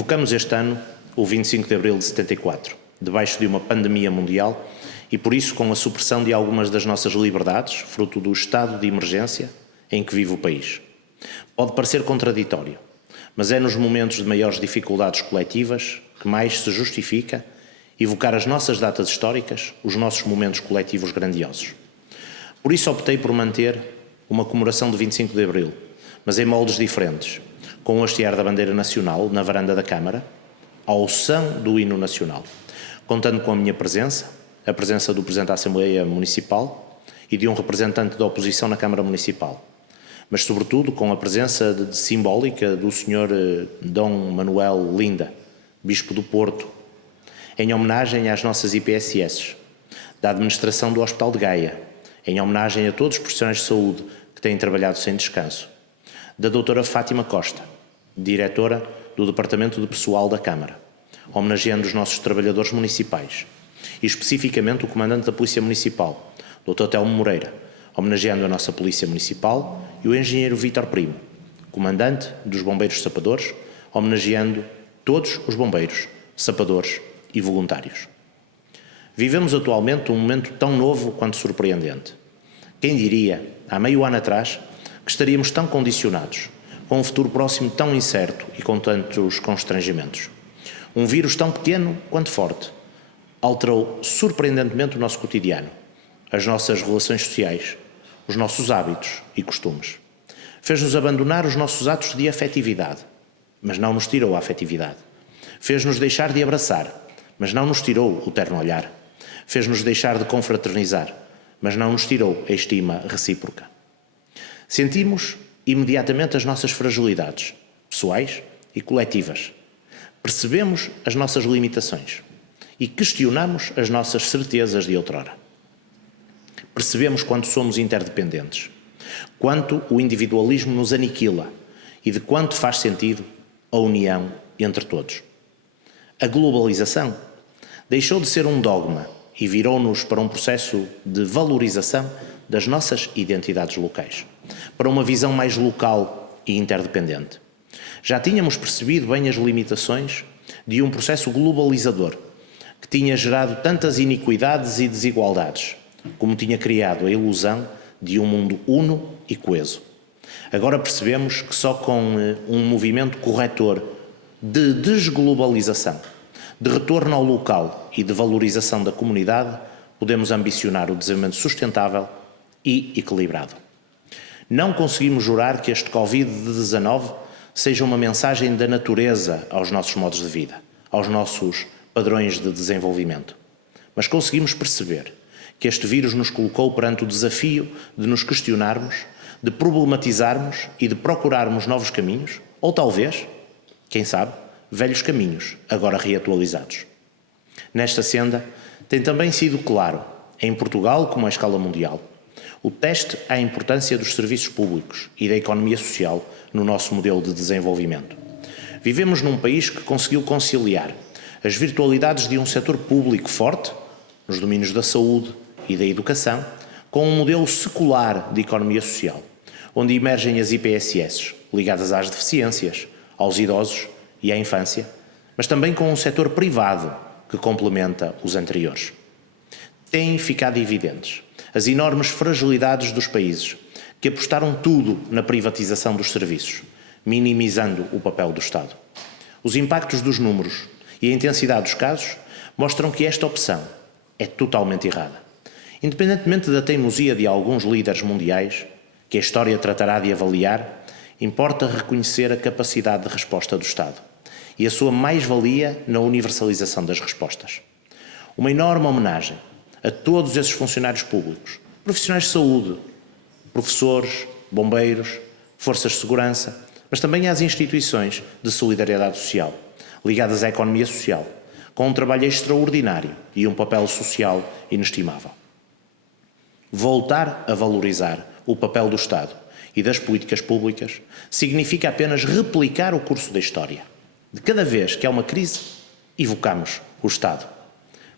Evocamos este ano o 25 de Abril de 74, debaixo de uma pandemia mundial e por isso com a supressão de algumas das nossas liberdades, fruto do estado de emergência em que vive o país. Pode parecer contraditório, mas é nos momentos de maiores dificuldades coletivas que mais se justifica evocar as nossas datas históricas, os nossos momentos coletivos grandiosos. Por isso optei por manter uma comemoração de 25 de Abril, mas em moldes diferentes, com o hastear da bandeira nacional na varanda da Câmara, ao som do hino nacional, contando com a minha presença, a presença do Presidente da Assembleia Municipal e de um representante da oposição na Câmara Municipal, mas sobretudo com a presença simbólica do Sr. Dom Manuel Linda, Bispo do Porto, em homenagem às nossas IPSS, da administração do Hospital de Gaia, em homenagem a todos os profissionais de saúde que têm trabalhado sem descanso, da doutora Fátima Costa, diretora do Departamento de Pessoal da Câmara, homenageando os nossos trabalhadores municipais, e especificamente o Comandante da Polícia Municipal, Dr. Telmo Moreira, homenageando a nossa Polícia Municipal, e o Engenheiro Vítor Primo, Comandante dos Bombeiros Sapadores, homenageando todos os bombeiros, sapadores e voluntários. Vivemos atualmente um momento tão novo quanto surpreendente. Quem diria, há meio ano atrás, que estaríamos tão condicionados, com um futuro próximo tão incerto e com tantos constrangimentos. Um vírus tão pequeno quanto forte alterou surpreendentemente o nosso cotidiano, as nossas relações sociais, os nossos hábitos e costumes. Fez-nos abandonar os nossos atos de afetividade, mas não nos tirou a afetividade. Fez-nos deixar de abraçar, mas não nos tirou o terno olhar. Fez-nos deixar de confraternizar, mas não nos tirou a estima recíproca. Sentimos imediatamente as nossas fragilidades, pessoais e coletivas. Percebemos as nossas limitações e questionamos as nossas certezas de outrora. Percebemos quanto somos interdependentes, quanto o individualismo nos aniquila e de quanto faz sentido a união entre todos. A globalização deixou de ser um dogma e virou-nos para um processo de valorização das nossas identidades locais, para uma visão mais local e interdependente. Já tínhamos percebido bem as limitações de um processo globalizador que tinha gerado tantas iniquidades e desigualdades, como tinha criado a ilusão de um mundo uno e coeso. Agora percebemos que só com um movimento corretor de desglobalização, de retorno ao local e de valorização da comunidade, podemos ambicionar o desenvolvimento sustentável e equilibrado. Não conseguimos jurar que este Covid-19 seja uma mensagem da natureza aos nossos modos de vida, aos nossos padrões de desenvolvimento. Mas conseguimos perceber que este vírus nos colocou perante o desafio de nos questionarmos, de problematizarmos e de procurarmos novos caminhos, ou talvez, quem sabe, velhos caminhos, agora reatualizados. Nesta senda, tem também sido claro, em Portugal como à escala mundial, o teste à importância dos serviços públicos e da economia social no nosso modelo de desenvolvimento. Vivemos num país que conseguiu conciliar as virtualidades de um setor público forte, nos domínios da saúde e da educação, com um modelo secular de economia social, onde emergem as IPSS, ligadas às deficiências, aos idosos e à infância, mas também com um setor privado que complementa os anteriores. Têm ficado evidentes as enormes fragilidades dos países que apostaram tudo na privatização dos serviços, minimizando o papel do Estado. Os impactos dos números e a intensidade dos casos mostram que esta opção é totalmente errada. Independentemente da teimosia de alguns líderes mundiais, que a história tratará de avaliar, importa reconhecer a capacidade de resposta do Estado e a sua mais-valia na universalização das respostas. Uma enorme homenagem a todos esses funcionários públicos, profissionais de saúde, professores, bombeiros, forças de segurança, mas também às instituições de solidariedade social, ligadas à economia social, com um trabalho extraordinário e um papel social inestimável. Voltar a valorizar o papel do Estado e das políticas públicas significa apenas replicar o curso da história. De cada vez que há uma crise, evocamos o Estado.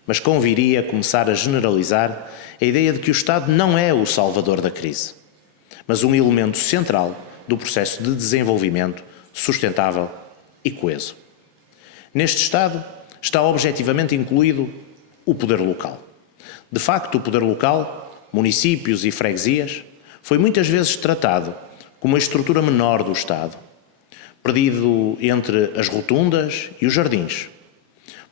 Mas conviria começar a generalizar a ideia de que o Estado não é o salvador da crise, mas um elemento central do processo de desenvolvimento sustentável e coeso. Neste Estado está objetivamente incluído o poder local. De facto, o poder local, municípios e freguesias, foi muitas vezes tratado como a estrutura menor do Estado, perdido entre as rotundas e os jardins.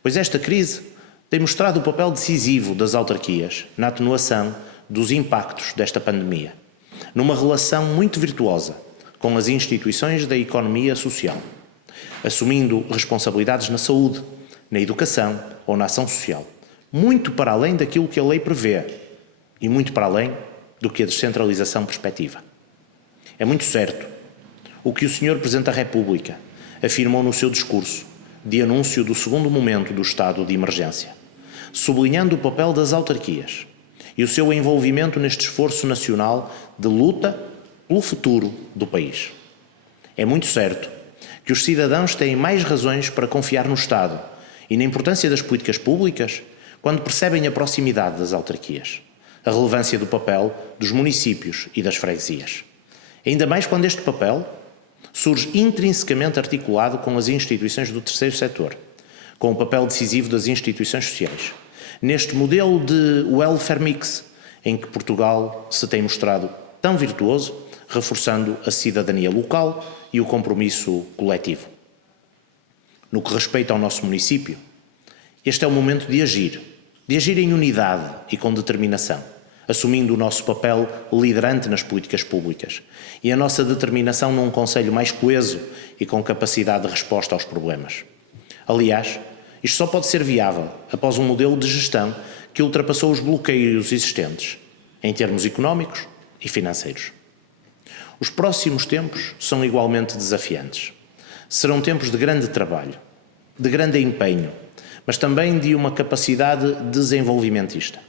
Pois esta crise tem mostrado o papel decisivo das autarquias na atenuação dos impactos desta pandemia, numa relação muito virtuosa com as instituições da economia social, assumindo responsabilidades na saúde, na educação ou na ação social, muito para além daquilo que a lei prevê e muito para além do que a descentralização perspectiva. É muito certo o que o Sr. Presidente da República afirmou no seu discurso de anúncio do segundo momento do estado de emergência, sublinhando o papel das autarquias e o seu envolvimento neste esforço nacional de luta pelo futuro do país. É muito certo que os cidadãos têm mais razões para confiar no Estado e na importância das políticas públicas quando percebem a proximidade das autarquias, a relevância do papel dos municípios e das freguesias. Ainda mais quando este papel surge intrinsecamente articulado com as instituições do terceiro setor, com o papel decisivo das instituições sociais, neste modelo de welfare mix, em que Portugal se tem mostrado tão virtuoso, reforçando a cidadania local e o compromisso coletivo. No que respeita ao nosso município, este é o momento de agir em unidade e com determinação, assumindo o nosso papel liderante nas políticas públicas e a nossa determinação num concelho mais coeso e com capacidade de resposta aos problemas. Aliás, isto só pode ser viável após um modelo de gestão que ultrapassou os bloqueios existentes, em termos económicos e financeiros. Os próximos tempos são igualmente desafiantes. Serão tempos de grande trabalho, de grande empenho, mas também de uma capacidade desenvolvimentista,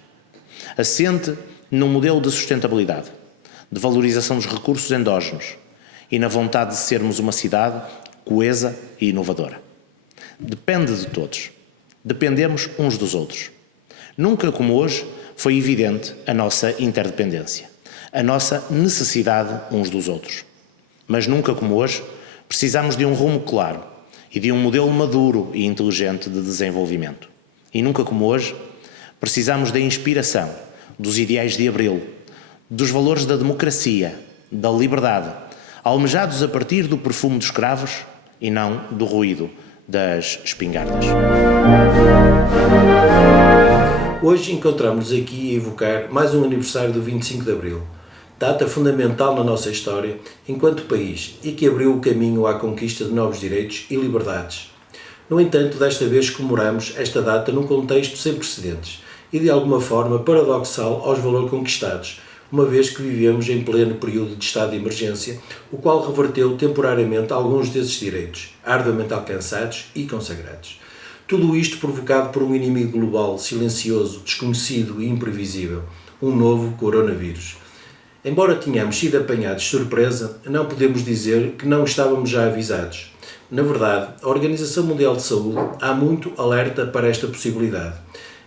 assente num modelo de sustentabilidade, de valorização dos recursos endógenos e na vontade de sermos uma cidade coesa e inovadora. Depende de todos. Dependemos uns dos outros. Nunca como hoje foi evidente a nossa interdependência, a nossa necessidade uns dos outros. Mas nunca como hoje precisamos de um rumo claro e de um modelo maduro e inteligente de desenvolvimento. E nunca como hoje precisamos da inspiração, dos ideais de Abril, dos valores da democracia, da liberdade, almejados a partir do perfume dos cravos e não do ruído das espingardas. Hoje encontramos-nos aqui a evocar mais um aniversário do 25 de Abril, data fundamental na nossa história enquanto país e que abriu o caminho à conquista de novos direitos e liberdades. No entanto, desta vez comemoramos esta data num contexto sem precedentes e de alguma forma paradoxal aos valores conquistados, uma vez que vivemos em pleno período de estado de emergência, o qual reverteu temporariamente alguns desses direitos, arduamente alcançados e consagrados. Tudo isto provocado por um inimigo global silencioso, desconhecido e imprevisível, um novo coronavírus. Embora tenhamos sido apanhados de surpresa, não podemos dizer que não estávamos já avisados. Na verdade, a Organização Mundial de Saúde há muito alerta para esta possibilidade.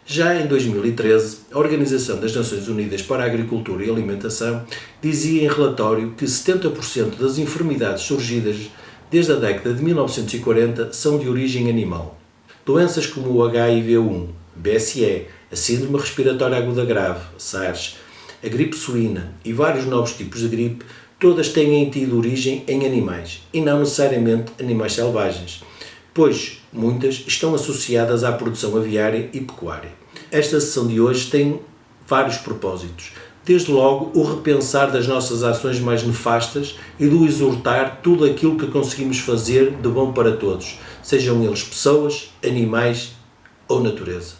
Já em 2013, a Organização das Nações Unidas para a Agricultura e Alimentação dizia em relatório que 70% das enfermidades surgidas desde a década de 1940 são de origem animal. Doenças como o HIV-1, BSE, a Síndrome Respiratória Aguda Grave, SARS, a gripe suína e vários novos tipos de gripe, todas têm tido origem em animais, e não necessariamente animais selvagens, pois muitas estão associadas à produção aviária e pecuária. Esta sessão de hoje tem vários propósitos. Desde logo, o repensar das nossas ações mais nefastas e do exortar tudo aquilo que conseguimos fazer de bom para todos, sejam eles pessoas, animais ou natureza.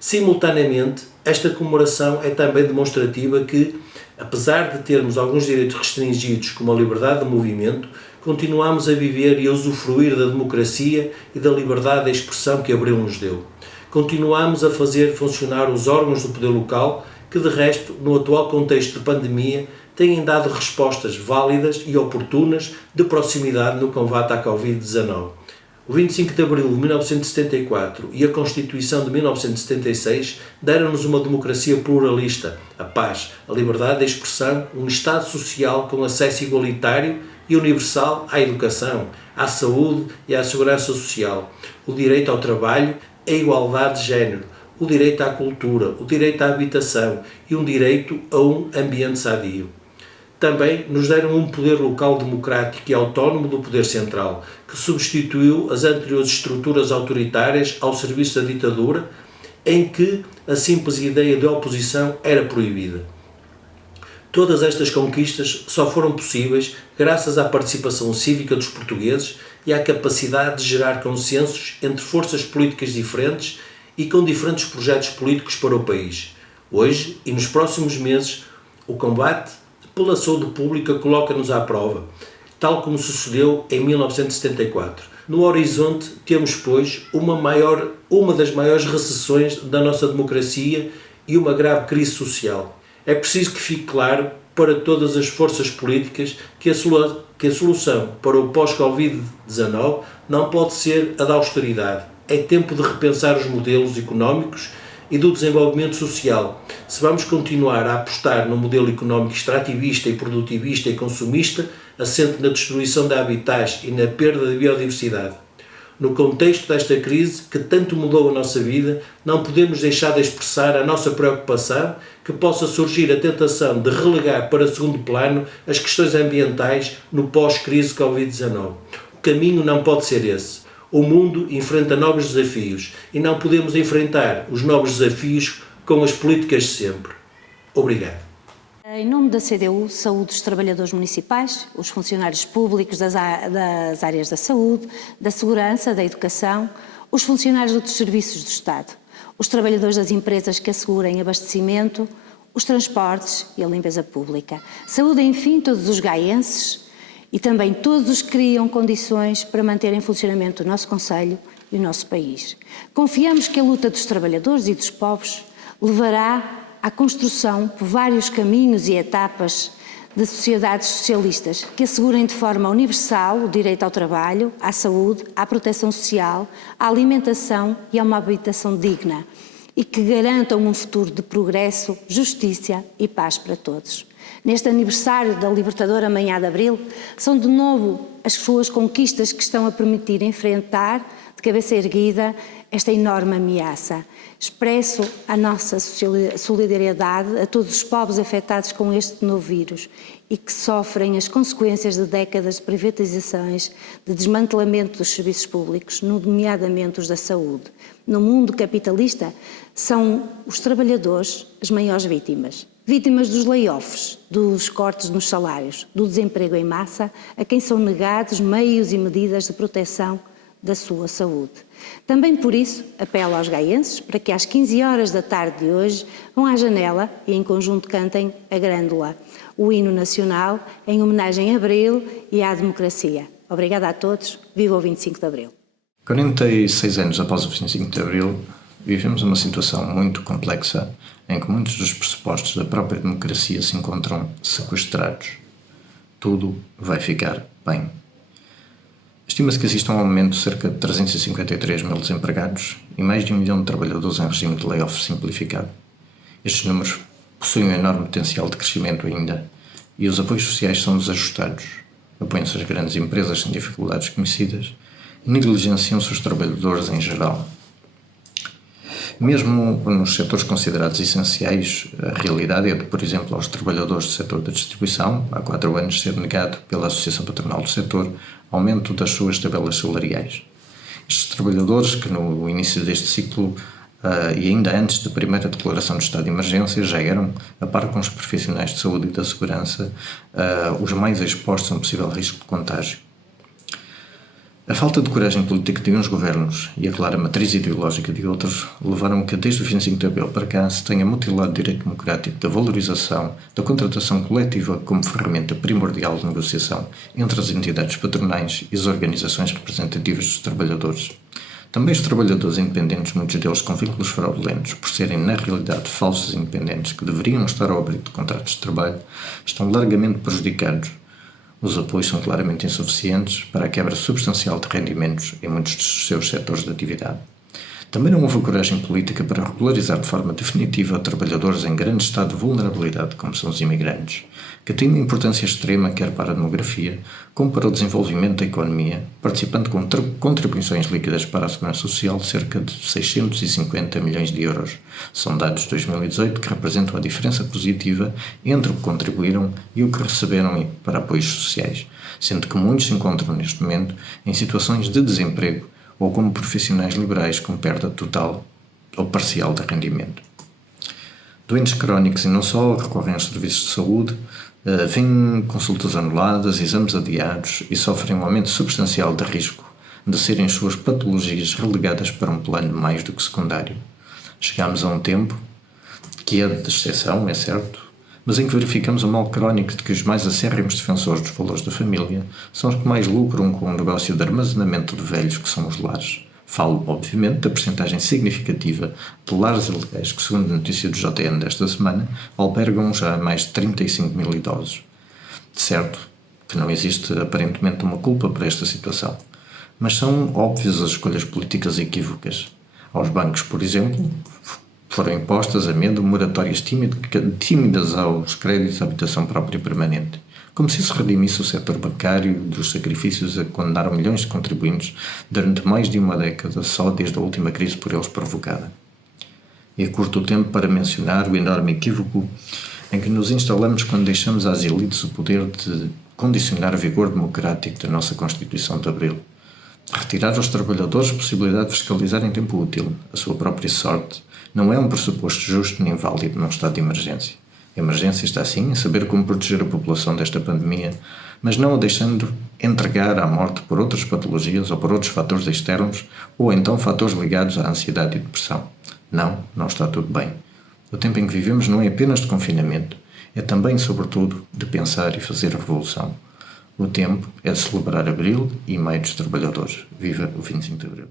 Simultaneamente, esta comemoração é também demonstrativa que, apesar de termos alguns direitos restringidos como a liberdade de movimento, continuamos a viver e a usufruir da democracia e da liberdade de expressão que Abril nos deu. Continuamos a fazer funcionar os órgãos do poder local que, de resto, no atual contexto de pandemia, têm dado respostas válidas e oportunas de proximidade no combate à Covid-19. O 25 de Abril de 1974 e a Constituição de 1976 deram-nos uma democracia pluralista, a paz, a liberdade de expressão, um Estado social com acesso igualitário e universal à educação, à saúde e à segurança social, o direito ao trabalho, a igualdade de género, o direito à cultura, o direito à habitação e um direito a um ambiente sadio. Também nos deram um poder local democrático e autónomo do poder central, que substituiu as anteriores estruturas autoritárias ao serviço da ditadura, em que a simples ideia de oposição era proibida. Todas estas conquistas só foram possíveis graças à participação cívica dos portugueses e à capacidade de gerar consensos entre forças políticas diferentes e com diferentes projetos políticos para o país. Hoje e nos próximos meses, o combate pela saúde pública coloca-nos à prova, tal como sucedeu em 1974. No horizonte temos, pois, uma das maiores recessões da nossa democracia e uma grave crise social. É preciso que fique claro para todas as forças políticas que a solução para o pós-Covid-19 não pode ser a da austeridade. É tempo de repensar os modelos económicos e do desenvolvimento social. Se vamos continuar a apostar no modelo económico extrativista e produtivista e consumista, assente na destruição de habitats e na perda de biodiversidade. No contexto desta crise, que tanto mudou a nossa vida, não podemos deixar de expressar a nossa preocupação que possa surgir a tentação de relegar para segundo plano as questões ambientais no pós-crise Covid-19. O caminho não pode ser esse. O mundo enfrenta novos desafios e não podemos enfrentar os novos desafios com as políticas de sempre. Obrigado. Em nome da CDU, saúdo os trabalhadores municipais, os funcionários públicos das áreas da saúde, da segurança, da educação, os funcionários dos serviços do Estado, os trabalhadores das empresas que assegurem abastecimento, os transportes e a limpeza pública. Saúdo, enfim, todos os gaenses e também todos os que criam condições para manter em funcionamento o nosso concelho e o nosso país. Confiamos que a luta dos trabalhadores e dos povos levará à construção por vários caminhos e etapas de sociedades socialistas que assegurem de forma universal o direito ao trabalho, à saúde, à proteção social, à alimentação e a uma habitação digna e que garantam um futuro de progresso, justiça e paz para todos. Neste aniversário da libertadora Manhã de Abril, são de novo as suas conquistas que estão a permitir enfrentar, de cabeça erguida, esta enorme ameaça. Expresso a nossa solidariedade a todos os povos afetados com este novo vírus e que sofrem as consequências de décadas de privatizações, de desmantelamento dos serviços públicos, nomeadamente os da saúde. No mundo capitalista, são os trabalhadores as maiores vítimas. Vítimas dos layoffs, dos cortes nos salários, do desemprego em massa, a quem são negados meios e medidas de proteção da sua saúde. Também por isso, apelo aos gaenses para que às 15 horas da tarde de hoje vão à janela e em conjunto cantem a Grândola, o hino nacional em homenagem a Abril e à democracia. Obrigada a todos. Viva o 25 de Abril. 46 anos após o 25 de Abril, vivemos uma situação muito complexa em que muitos dos pressupostos da própria democracia se encontram sequestrados. Tudo vai ficar bem. Estima-se que existam ao momento cerca de 353 mil desempregados e mais de 1 milhão de trabalhadores em regime de layoff simplificado. Estes números possuem um enorme potencial de crescimento ainda e os apoios sociais são desajustados. Apoiam-se as grandes empresas sem dificuldades conhecidas e negligenciam-se os trabalhadores em geral. Mesmo nos setores considerados essenciais, a realidade é de, por exemplo, aos trabalhadores do setor da distribuição, há 4 anos ser negado pela Associação Patronal do Setor aumento das suas tabelas salariais. Estes trabalhadores, que no início deste ciclo e ainda antes da primeira declaração de estado de emergência, já eram, a par com os profissionais de saúde e da segurança, os mais expostos a um possível risco de contágio. A falta de coragem política de uns governos e a clara matriz ideológica de outros levaram que desde o 25 de Abril para cá se tenha mutilado o direito democrático da valorização da contratação coletiva como ferramenta primordial de negociação entre as entidades patronais e as organizações representativas dos trabalhadores. Também os trabalhadores independentes, muitos deles com vínculos fraudulentos, por serem na realidade falsos independentes que deveriam estar ao abrigo de contratos de trabalho, estão largamente prejudicados. Os apoios são claramente insuficientes para a quebra substancial de rendimentos em muitos dos seus setores de atividade. Também não houve coragem política para regularizar de forma definitiva trabalhadores em grande estado de vulnerabilidade, como são os imigrantes, que têm uma importância extrema quer para a demografia, como para o desenvolvimento da economia, participando com contribuições líquidas para a Segurança Social de cerca de 650 milhões de euros. São dados de 2018 que representam a diferença positiva entre o que contribuíram e o que receberam para apoios sociais, sendo que muitos se encontram neste momento em situações de desemprego ou como profissionais liberais com perda total ou parcial de rendimento. Doentes crónicos e não só recorrem aos serviços de saúde, vêm consultas anuladas, exames adiados e sofrem um aumento substancial de risco de serem suas patologias relegadas para um plano mais do que secundário. Chegamos a um tempo que é de exceção, é certo, mas em que verificamos o mal crónico de que os mais acérrimos defensores dos valores da família são os que mais lucram com o negócio de armazenamento de velhos que são os lares. Falo, obviamente, da percentagem significativa de lares ilegais que, segundo a notícia do JN desta semana, albergam já mais de 35 mil idosos. De certo que não existe aparentemente uma culpa para esta situação, mas são óbvias as escolhas políticas equívocas. Aos bancos, por exemplo, foram impostas a medo moratórias tímidas aos créditos de habitação própria permanente, como se isso redimisse o setor bancário dos sacrifícios a que condenaram milhões de contribuintes durante mais de uma década só desde a última crise por eles provocada. E curto o tempo para mencionar o enorme equívoco em que nos instalamos quando deixamos às elites o poder de condicionar o vigor democrático da nossa Constituição de Abril. Retirar aos trabalhadores a possibilidade de fiscalizar em tempo útil a sua própria sorte não é um pressuposto justo nem válido num estado de emergência. A emergência está sim em saber como proteger a população desta pandemia, mas não a deixando entregar à morte por outras patologias ou por outros fatores externos ou então fatores ligados à ansiedade e depressão. Não está tudo bem. O tempo em que vivemos não é apenas de confinamento, é também, sobretudo, de pensar e fazer a revolução. O tempo é de celebrar Abril e Maio dos Trabalhadores. Viva o 25 de Abril!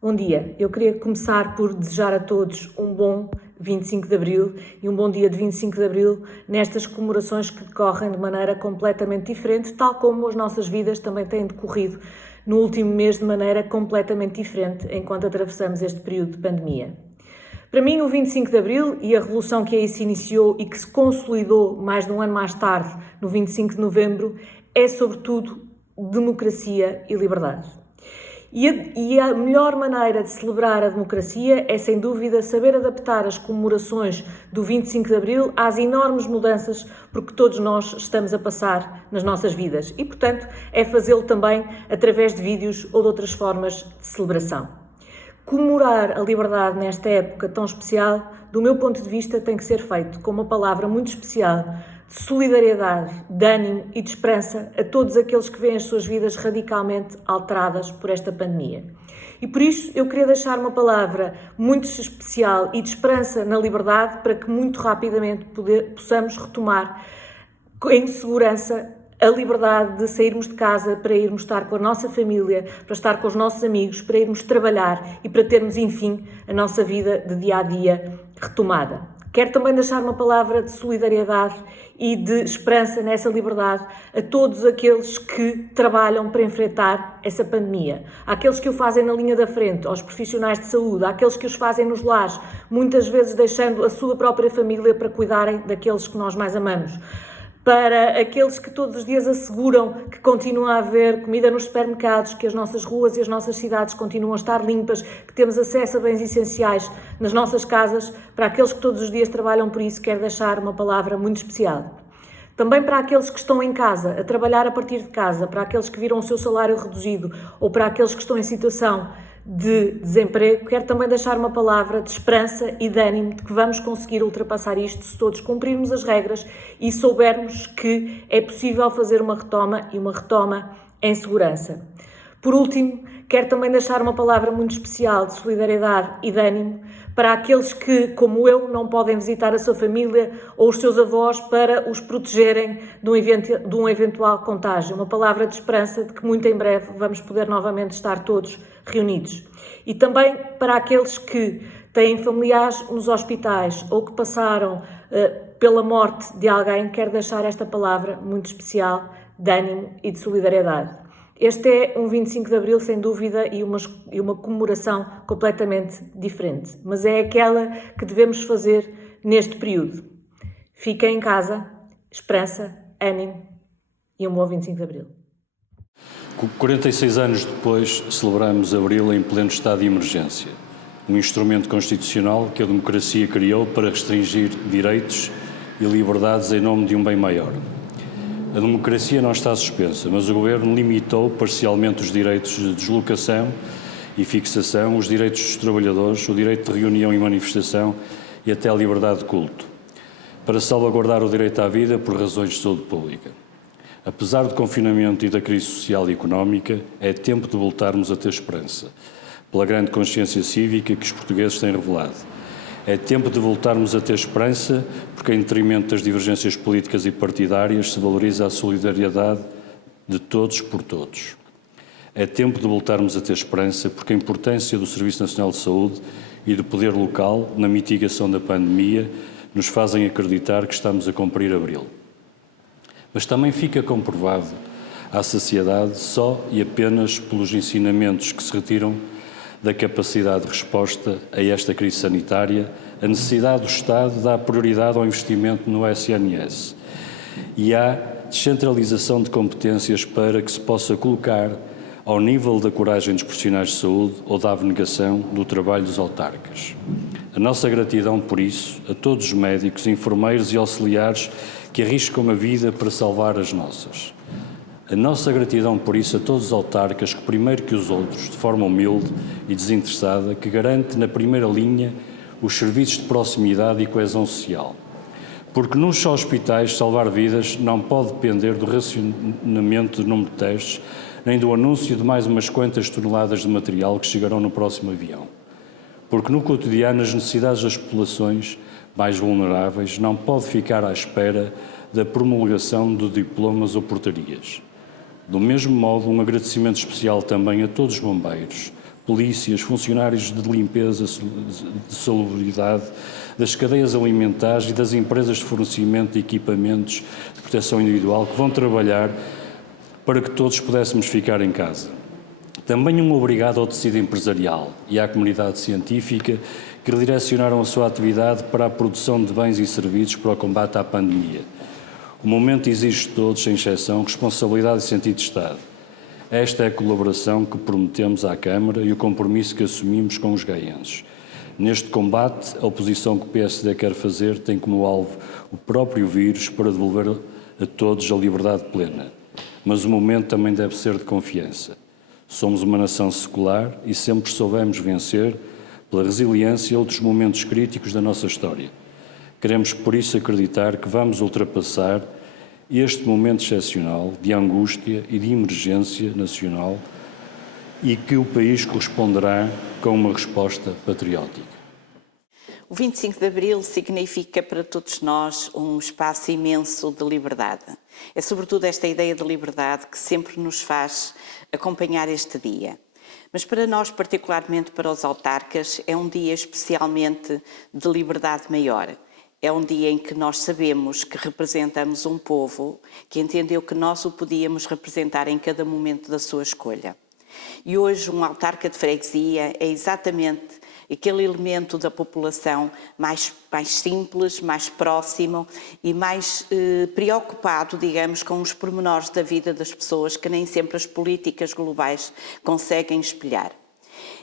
Bom dia, eu queria começar por desejar a todos um bom 25 de Abril e um bom dia de 25 de Abril nestas comemorações que decorrem de maneira completamente diferente, tal como as nossas vidas também têm decorrido no último mês de maneira completamente diferente enquanto atravessamos este período de pandemia. Para mim, o 25 de Abril e a revolução que aí se iniciou e que se consolidou mais de um ano mais tarde, no 25 de Novembro, é sobretudo democracia e liberdade. E a melhor maneira de celebrar a democracia é, sem dúvida, saber adaptar as comemorações do 25 de Abril às enormes mudanças por que todos nós estamos a passar nas nossas vidas e, portanto, é fazê-lo também através de vídeos ou de outras formas de celebração. Comemorar a liberdade nesta época tão especial, do meu ponto de vista, tem que ser feito com uma palavra muito especial de solidariedade, de ânimo e de esperança a todos aqueles que veem as suas vidas radicalmente alteradas por esta pandemia. E por isso eu queria deixar uma palavra muito especial e de esperança na liberdade para que muito rapidamente possamos retomar em segurança a liberdade de sairmos de casa para irmos estar com a nossa família, para estar com os nossos amigos, para irmos trabalhar e para termos, enfim, a nossa vida de dia a dia retomada. Quero também deixar uma palavra de solidariedade e de esperança nessa liberdade a todos aqueles que trabalham para enfrentar essa pandemia. Àqueles que o fazem na linha da frente, aos profissionais de saúde, àqueles que os fazem nos lares, muitas vezes deixando a sua própria família para cuidarem daqueles que nós mais amamos. Para aqueles que todos os dias asseguram que continua a haver comida nos supermercados, que as nossas ruas e as nossas cidades continuam a estar limpas, que temos acesso a bens essenciais nas nossas casas, para aqueles que todos os dias trabalham por isso, quero deixar uma palavra muito especial. Também para aqueles que estão em casa, a trabalhar a partir de casa, para aqueles que viram o seu salário reduzido ou para aqueles que estão em situação de desemprego, quero também deixar uma palavra de esperança e de ânimo de que vamos conseguir ultrapassar isto se todos cumprirmos as regras e soubermos que é possível fazer uma retoma e uma retoma em segurança. Por último, quero também deixar uma palavra muito especial de solidariedade e de ânimo para aqueles que, como eu, não podem visitar a sua família ou os seus avós para os protegerem de um eventual contágio. Uma palavra de esperança de que muito em breve vamos poder novamente estar todos reunidos. E também para aqueles que têm familiares nos hospitais ou que passaram pela morte de alguém, quero deixar esta palavra muito especial de ânimo e de solidariedade. Este é um 25 de Abril, sem dúvida, e uma comemoração completamente diferente, mas é aquela que devemos fazer neste período. Fiquem em casa, esperança, ânimo e um bom 25 de Abril. 46 anos depois, celebramos Abril em pleno estado de emergência, um instrumento constitucional que a democracia criou para restringir direitos e liberdades em nome de um bem maior. A democracia não está suspensa, mas o Governo limitou parcialmente os direitos de deslocação e fixação, os direitos dos trabalhadores, o direito de reunião e manifestação e até a liberdade de culto, para salvaguardar o direito à vida por razões de saúde pública. Apesar do confinamento e da crise social e económica, é tempo de voltarmos a ter esperança, pela grande consciência cívica que os portugueses têm revelado. É tempo de voltarmos a ter esperança, porque em detrimento das divergências políticas e partidárias se valoriza a solidariedade de todos por todos. É tempo de voltarmos a ter esperança, porque a importância do Serviço Nacional de Saúde e do poder local na mitigação da pandemia nos fazem acreditar que estamos a cumprir Abril. Mas também fica comprovado à saciedade só e apenas pelos ensinamentos que se retiram da capacidade de resposta a esta crise sanitária, a necessidade do Estado dar prioridade ao investimento no SNS e à descentralização de competências para que se possa colocar ao nível da coragem dos profissionais de saúde ou da abnegação do trabalho dos autarcas. A nossa gratidão por isso a todos os médicos, enfermeiros e auxiliares que arriscam a vida para salvar as nossas. A nossa gratidão por isso a todos os autarcas que, primeiro que os outros, de forma humilde e desinteressada, que garante na primeira linha os serviços de proximidade e coesão social. Porque nos hospitais salvar vidas não pode depender do racionamento do número de testes, nem do anúncio de mais umas quantas toneladas de material que chegarão no próximo avião. Porque no cotidiano as necessidades das populações mais vulneráveis não pode ficar à espera da promulgação de diplomas ou portarias. Do mesmo modo, um agradecimento especial também a todos os bombeiros, polícias, funcionários de limpeza, de salubridade, das cadeias alimentares e das empresas de fornecimento de equipamentos de proteção individual que vão trabalhar para que todos pudéssemos ficar em casa. Também um obrigado ao tecido empresarial e à comunidade científica que redirecionaram a sua atividade para a produção de bens e serviços para o combate à pandemia. O momento exige de todos, sem exceção, responsabilidade e sentido de Estado. Esta é a colaboração que prometemos à Câmara e o compromisso que assumimos com os gaenses. Neste combate, a oposição que o PSD quer fazer tem como alvo o próprio vírus para devolver a todos a liberdade plena. Mas o momento também deve ser de confiança. Somos uma nação secular e sempre soubemos vencer, pela resiliência, outros momentos críticos da nossa história. Queremos, por isso, acreditar que vamos ultrapassar este momento excepcional de angústia e de emergência nacional e que o país corresponderá com uma resposta patriótica. O 25 de Abril significa para todos nós um espaço imenso de liberdade. É sobretudo esta ideia de liberdade que sempre nos faz acompanhar este dia. Mas para nós, particularmente para os autarcas, é um dia especialmente de liberdade maior. É um dia em que nós sabemos que representamos um povo que entendeu que nós o podíamos representar em cada momento da sua escolha. E hoje um autarca de freguesia é exatamente aquele elemento da população mais simples, mais próximo e mais preocupado, digamos, com os pormenores da vida das pessoas que nem sempre as políticas globais conseguem espelhar.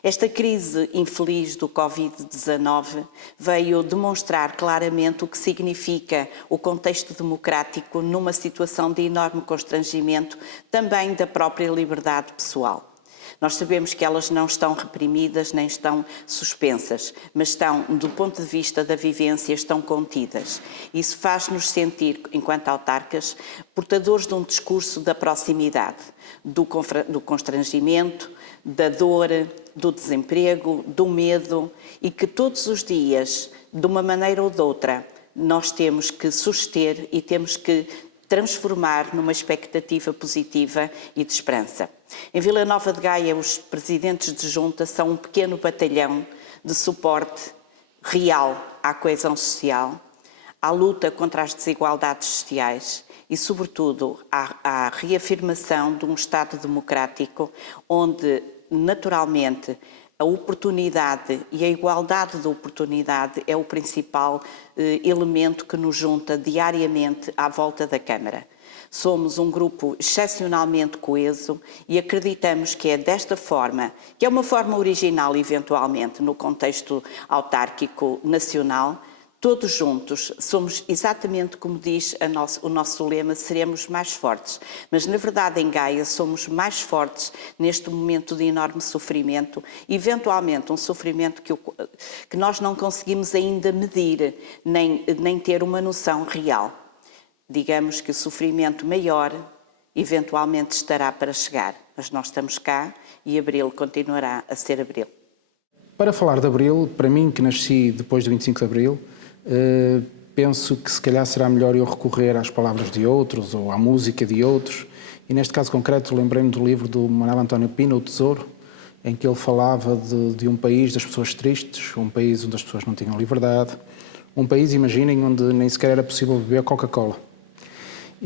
Esta crise infeliz do Covid-19 veio demonstrar claramente o que significa o contexto democrático numa situação de enorme constrangimento também da própria liberdade pessoal. Nós sabemos que elas não estão reprimidas nem estão suspensas, mas estão, do ponto de vista da vivência, estão contidas. Isso faz-nos sentir, enquanto autarcas, portadores de um discurso da proximidade, do constrangimento, da dor, do desemprego, do medo e que todos os dias, de uma maneira ou de outra, nós temos que suster e temos que transformar numa expectativa positiva e de esperança. Em Vila Nova de Gaia, os presidentes de junta são um pequeno batalhão de suporte real à coesão social, à luta contra as desigualdades sociais e, sobretudo, à reafirmação de um Estado democrático onde, naturalmente, a oportunidade e a igualdade de oportunidade é o principal elemento que nos junta diariamente à volta da Câmara. Somos um grupo excepcionalmente coeso e acreditamos que é desta forma, que é uma forma original, eventualmente, no contexto autárquico nacional. Todos juntos somos exatamente como diz o nosso lema, seremos mais fortes. Mas, na verdade, em Gaia, somos mais fortes neste momento de enorme sofrimento, eventualmente um sofrimento que nós não conseguimos ainda medir, nem ter uma noção real. Digamos que o sofrimento maior eventualmente estará para chegar, mas nós estamos cá e Abril continuará a ser Abril. Para falar de Abril, para mim que nasci depois do 25 de Abril, penso que se calhar será melhor eu recorrer às palavras de outros ou à música de outros. E neste caso concreto lembrei-me do livro do Manuel António Pina, O Tesouro, em que ele falava de um país das pessoas tristes, um país onde as pessoas não tinham liberdade, um país, imaginem, onde nem sequer era possível beber Coca-Cola.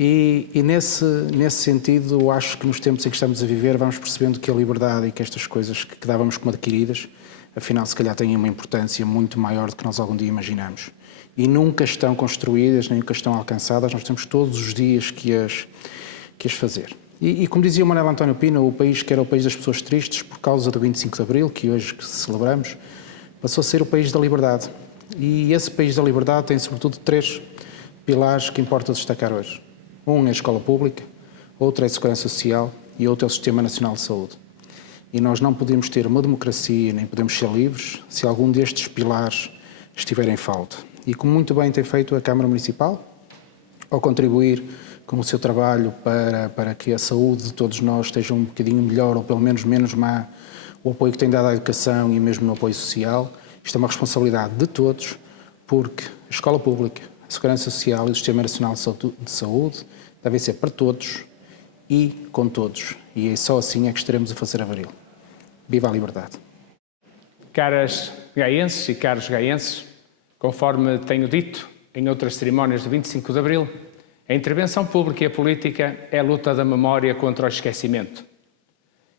E nesse sentido, eu acho que nos tempos em que estamos a viver vamos percebendo que a liberdade e que estas coisas que dávamos como adquiridas, afinal se calhar têm uma importância muito maior do que nós algum dia imaginamos. E nunca estão construídas, nem nunca estão alcançadas, nós temos todos os dias que as fazer. E como dizia o Manuel António Pina, o país que era o país das pessoas tristes, por causa do 25 de Abril, que hoje celebramos, passou a ser o país da liberdade. E esse país da liberdade tem sobretudo 3 pilares que importa destacar hoje. Um é a escola pública, outro é a segurança social e outro é o Sistema Nacional de Saúde. E nós não podemos ter uma democracia, nem podemos ser livres, se algum destes pilares estiver em falta. E como muito bem tem feito a Câmara Municipal, ao contribuir com o seu trabalho para que a saúde de todos nós esteja um bocadinho melhor, ou pelo menos menos má, o apoio que tem dado à educação e mesmo no apoio social, isto é uma responsabilidade de todos, porque a escola pública, a segurança social e o Sistema Nacional de Saúde devem ser para todos e com todos. E só assim é que estaremos a fazer Abril. Viva a liberdade! Caras gaienses e caros gaienses, conforme tenho dito em outras cerimónias do 25 de Abril, a intervenção pública e a política é a luta da memória contra o esquecimento.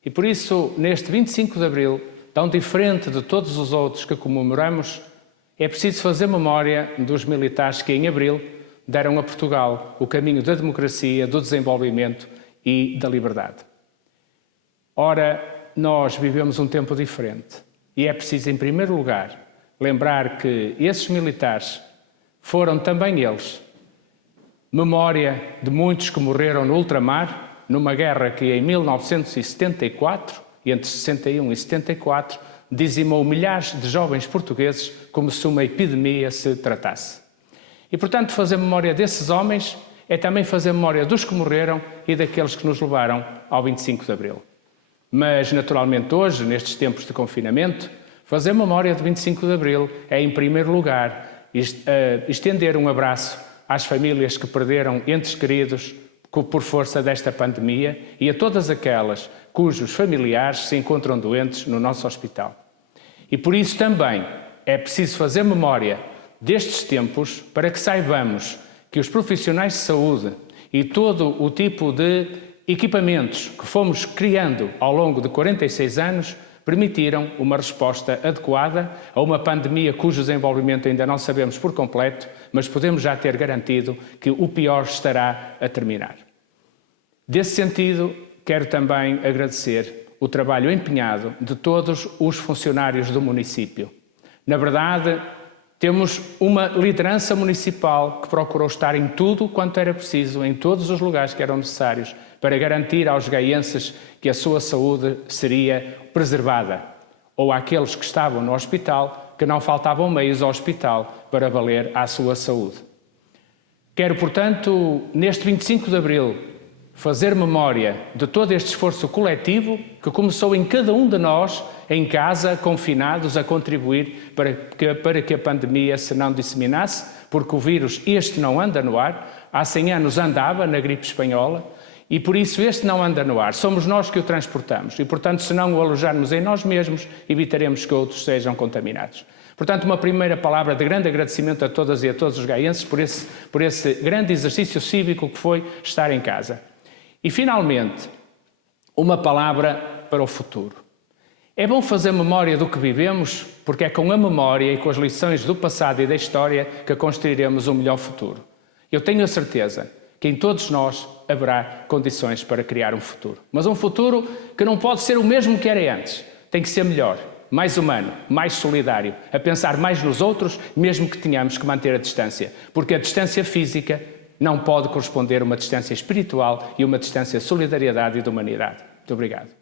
E por isso, neste 25 de Abril, tão diferente de todos os outros que comemoramos, é preciso fazer memória dos militares que, em Abril, deram a Portugal o caminho da democracia, do desenvolvimento e da liberdade. Ora, nós vivemos um tempo diferente e é preciso, em primeiro lugar, lembrar que esses militares foram também eles memória de muitos que morreram no ultramar, numa guerra que em 1974, entre 61 e 74, dizimou milhares de jovens portugueses como se uma epidemia se tratasse. E, portanto, fazer memória desses homens é também fazer memória dos que morreram e daqueles que nos levaram ao 25 de Abril. Mas, naturalmente, hoje, nestes tempos de confinamento, fazer memória do 25 de Abril é, em primeiro lugar, estender um abraço às famílias que perderam entes queridos por força desta pandemia e a todas aquelas cujos familiares se encontram doentes no nosso hospital. E por isso também é preciso fazer memória destes tempos para que saibamos que os profissionais de saúde e todo o tipo de equipamentos que fomos criando ao longo de 46 anos permitiram uma resposta adequada a uma pandemia cujo desenvolvimento ainda não sabemos por completo, mas podemos já ter garantido que o pior estará a terminar. Desse sentido, quero também agradecer o trabalho empenhado de todos os funcionários do município. Na verdade, temos uma liderança municipal que procurou estar em tudo quanto era preciso, em todos os lugares que eram necessários, para garantir aos gaienses que a sua saúde seria preservada, ou àqueles que estavam no hospital, que não faltavam meios ao hospital para valer à sua saúde. Quero, portanto, neste 25 de Abril, fazer memória de todo este esforço coletivo que começou em cada um de nós, em casa, confinados, a contribuir para que a pandemia se não disseminasse, porque o vírus este não anda no ar, há 100 anos andava na gripe espanhola, e por isso este não anda no ar, somos nós que o transportamos e, portanto, se não o alojarmos em nós mesmos, evitaremos que outros sejam contaminados. Portanto, uma primeira palavra de grande agradecimento a todas e a todos os gaienses por esse grande exercício cívico que foi estar em casa. E, finalmente, uma palavra para o futuro. É bom fazer memória do que vivemos, porque é com a memória e com as lições do passado e da história que construiremos um melhor futuro. Eu tenho a certeza que em todos nós haverá condições para criar um futuro. Mas um futuro que não pode ser o mesmo que era antes. Tem que ser melhor, mais humano, mais solidário, a pensar mais nos outros, mesmo que tenhamos que manter a distância. Porque a distância física não pode corresponder a uma distância espiritual e uma distância de solidariedade e de humanidade. Muito obrigado.